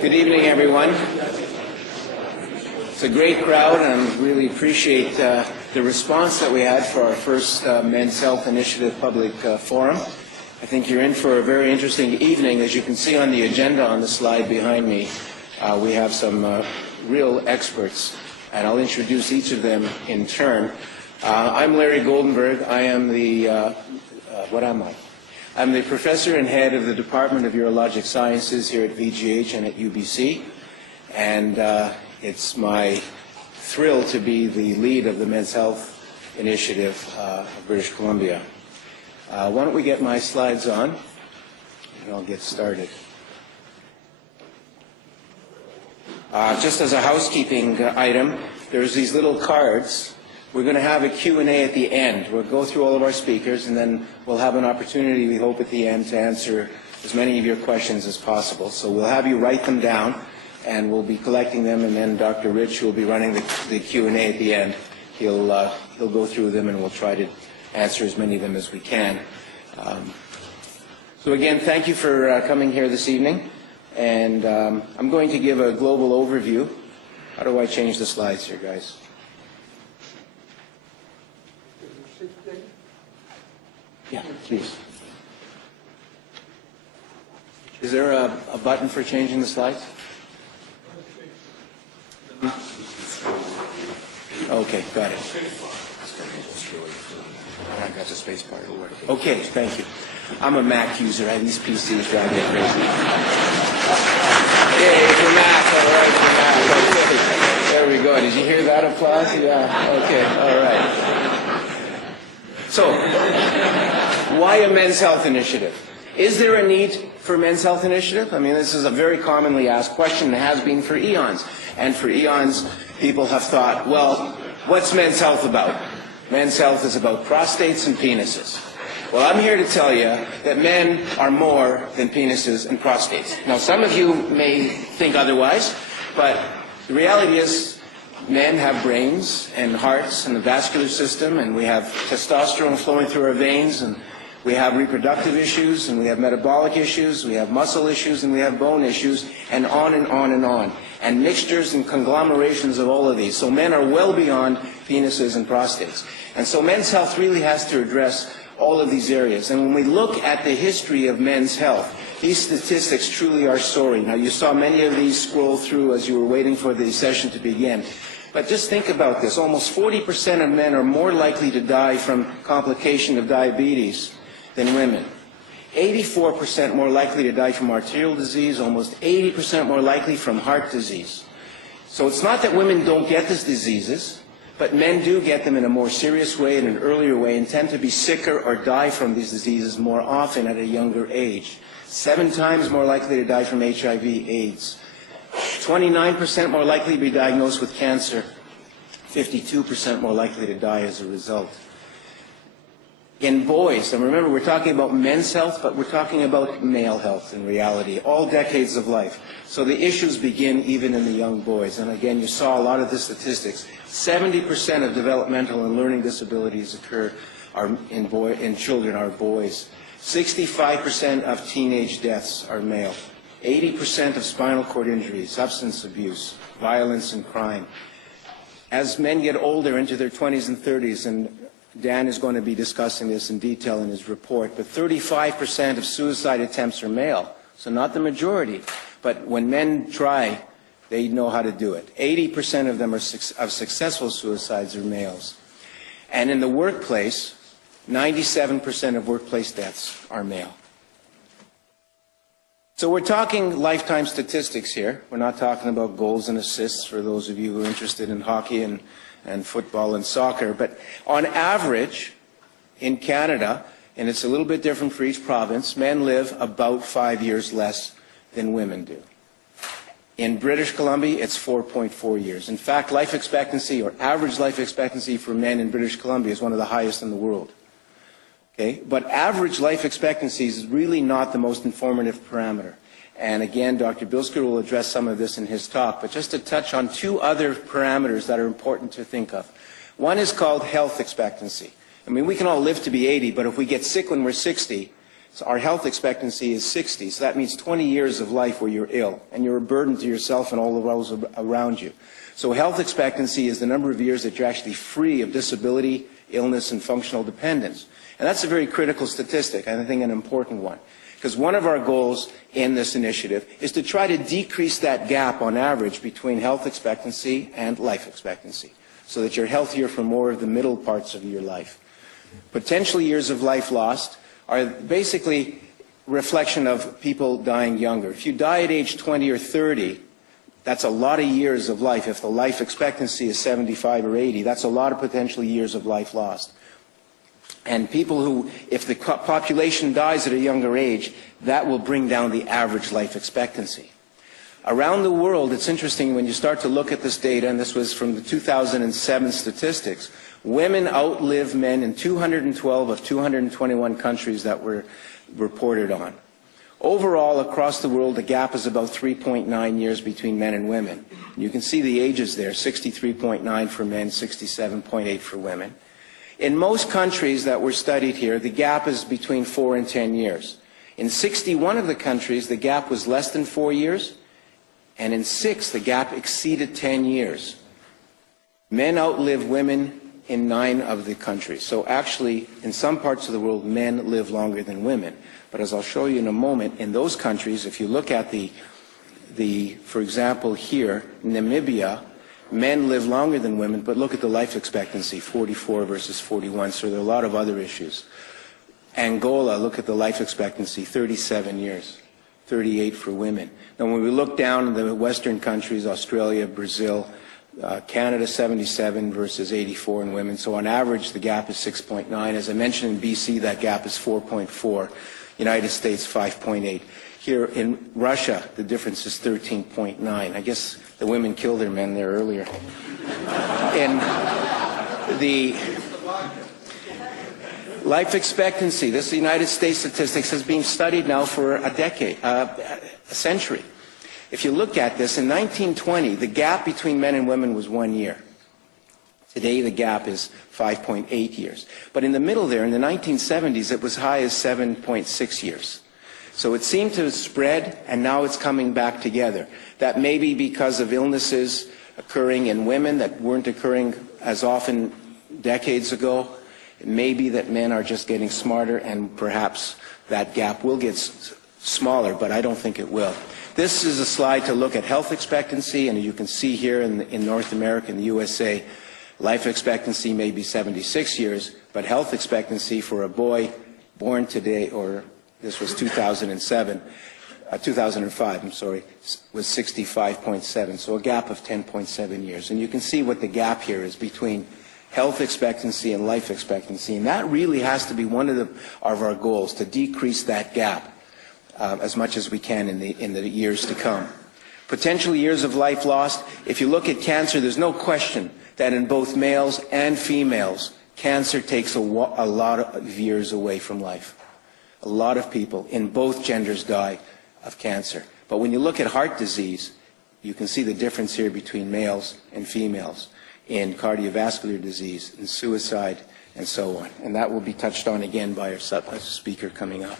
Good evening, everyone. It's a great crowd, and I really appreciate the response that we had for our first Men's Health Initiative public forum. I think you're in for a very interesting evening. As you can see on the agenda on the slide behind me, we have some real experts, and I'll introduce each of them in turn. I'm Larry Goldenberg. I am the, what am I? I'm the professor and head of the Department of Urologic Sciences here at VGH and at UBC, and it's my thrill to be the lead of the Men's Health Initiative of British Columbia. Why don't we get my slides on, and I'll get started. Just as a housekeeping item, there's these little cards. We're going to have a Q&A at the end. We'll go through all of our speakers, and then we'll have an opportunity, we hope, at the end to answer as many of your questions as possible. So we'll have you write them down, and we'll be collecting them, and then Dr. Rich, who will be running the Q&A at the end, he'll go through them, and we'll try to answer as many of them as we can. So again, thank you for coming here this evening, and I'm going to give a global overview. How do I change the slides here, guys? Yeah, please. Is there a button for changing the slides? Okay, got it. I got the space bar to work. Okay, thank you. I'm a Mac user. These PCs drive me crazy. Yay, for Mac. All right, for Mac. Okay. There we go. Did you hear that applause? Yeah. Okay, all right. So, why a Men's Health Initiative? Is there a need for a Men's Health Initiative? I mean, this is a very commonly asked question, and has been for eons. And for eons, people have thought, well, what's men's health about? Men's health is about prostates and penises. Well, I'm here to tell you that men are more than penises and prostates. Now, some of you may think otherwise, but the reality is men have brains and hearts and the vascular system, and we have testosterone flowing through our veins, and we have reproductive issues, and we have metabolic issues, we have muscle issues, and we have bone issues, and on and on and on. And mixtures and conglomerations of all of these. So men are well beyond penises and prostates. And so men's health really has to address all of these areas. And when we look at the history of men's health, these statistics truly are soaring. Now, you saw many of these scroll through as you were waiting for the session to begin. But just think about this. Almost 40% of men are more likely to die from complication of diabetes than women. 84% more likely to die from arterial disease, almost 80% more likely from heart disease. So it's not that women don't get these diseases, but men do get them in a more serious way, in an earlier way, and tend to be sicker or die from these diseases more often at a younger age. 7 times more likely to die from HIV/AIDS. 29% more likely to be diagnosed with cancer. 52% more likely to die as a result. In boys, and remember we're talking about men's health, but we're talking about male health in reality, all decades of life. So the issues begin even in the young boys. And again, you saw a lot of the statistics. 70% of developmental and learning disabilities occur in children are boys. 65% of teenage deaths are male. 80% of spinal cord injuries, substance abuse, violence and crime. As men get older into their 20s and 30s, and Dan is going to be discussing this in detail in his report, but 35% of suicide attempts are male, so not the majority. But when men try, they know how to do it. 80% of them of successful suicides are males. And in the workplace, 97% of workplace deaths are male. So we're talking lifetime statistics here. We're not talking about goals and assists for those of you who are interested in hockey and football and soccer. But on average, in Canada, and it's a little bit different for each province, men live about 5 years less than women do. In British Columbia, it's 4.4 years. In fact, life expectancy, or average life expectancy for men in British Columbia, is one of the highest in the world. Okay? But average life expectancy is really not the most informative parameter. And again, Dr. Bilsker will address some of this in his talk, but just to touch on 2 other parameters that are important to think of. One is called health expectancy. I mean, we can all live to be 80, but if we get sick when we're 60, So our health expectancy is 60, so that means 20 years of life where you're ill, and you're a burden to yourself and all of those around you. So health expectancy is the number of years that you're actually free of disability, illness, and functional dependence. And that's a very critical statistic, and I think an important one. Because one of our goals in this initiative is to try to decrease that gap on average between health expectancy and life expectancy, so that you're healthier for more of the middle parts of your life. Potential years of life lost are basically reflection of people dying younger. If you die at age 20 or 30, that's a lot of years of life. If the life expectancy is 75 or 80, that's a lot of potential years of life lost. And people who, if the population dies at a younger age, that will bring down the average life expectancy. Around the world, it's interesting when you start to look at this data, and this was from the 2007 statistics, women outlive men in 212 of 221 countries that were reported on. Overall, across the world, the gap is about 3.9 years between men and women. You can see the ages there, 63.9 for men, 67.8 for women. In most countries that were studied here, the gap is between 4 and 10 years. In 61 of the countries, the gap was less than 4 years, and in 6, the gap exceeded 10 years. Men outlive women in 9 of the countries. So actually, in some parts of the world, men live longer than women. But as I'll show you in a moment, in those countries, if you look at for example, here, Namibia, men live longer than women, but look at the life expectancy, 44 versus 41, so there are a lot of other issues. Angola, look at the life expectancy, 37 years, 38 for women. Now when we look down in the Western countries, Australia, Brazil, Canada, 77 versus 84 in women, so on average the gap is 6.9. As I mentioned in BC, that gap is 4.4. United States, 5.8. Here in Russia, the difference is 13.9. I guess the women killed their men there earlier. And the life expectancy, this is the United States statistics, has been studied now for a decade, a century. If you look at this, in 1920, the gap between men and women was 1 year. Today, the gap is 5.8 years. But in the middle there, in the 1970s, it was high as 7.6 years. So it seemed to spread, and now it's coming back together. That may be because of illnesses occurring in women that weren't occurring as often decades ago. It may be that men are just getting smarter, and perhaps that gap will get smaller, but I don't think it will. This is a slide to look at health expectancy, and you can see here in North America, in the USA, life expectancy may be 76 years, but health expectancy for a boy born today, or this was 2005, was 65.7, so a gap of 10.7 years. And you can see what the gap here is between health expectancy and life expectancy, and that really has to be one of our goals, to decrease that gap as much as we can in the years to come. Potential years of life lost, if you look at cancer, there's no question that in both males and females, cancer takes a lot of years away from life. A lot of people in both genders die of cancer. But when you look at heart disease, you can see the difference here between males and females in cardiovascular disease, in suicide, and so on. And that will be touched on again by our speaker coming up.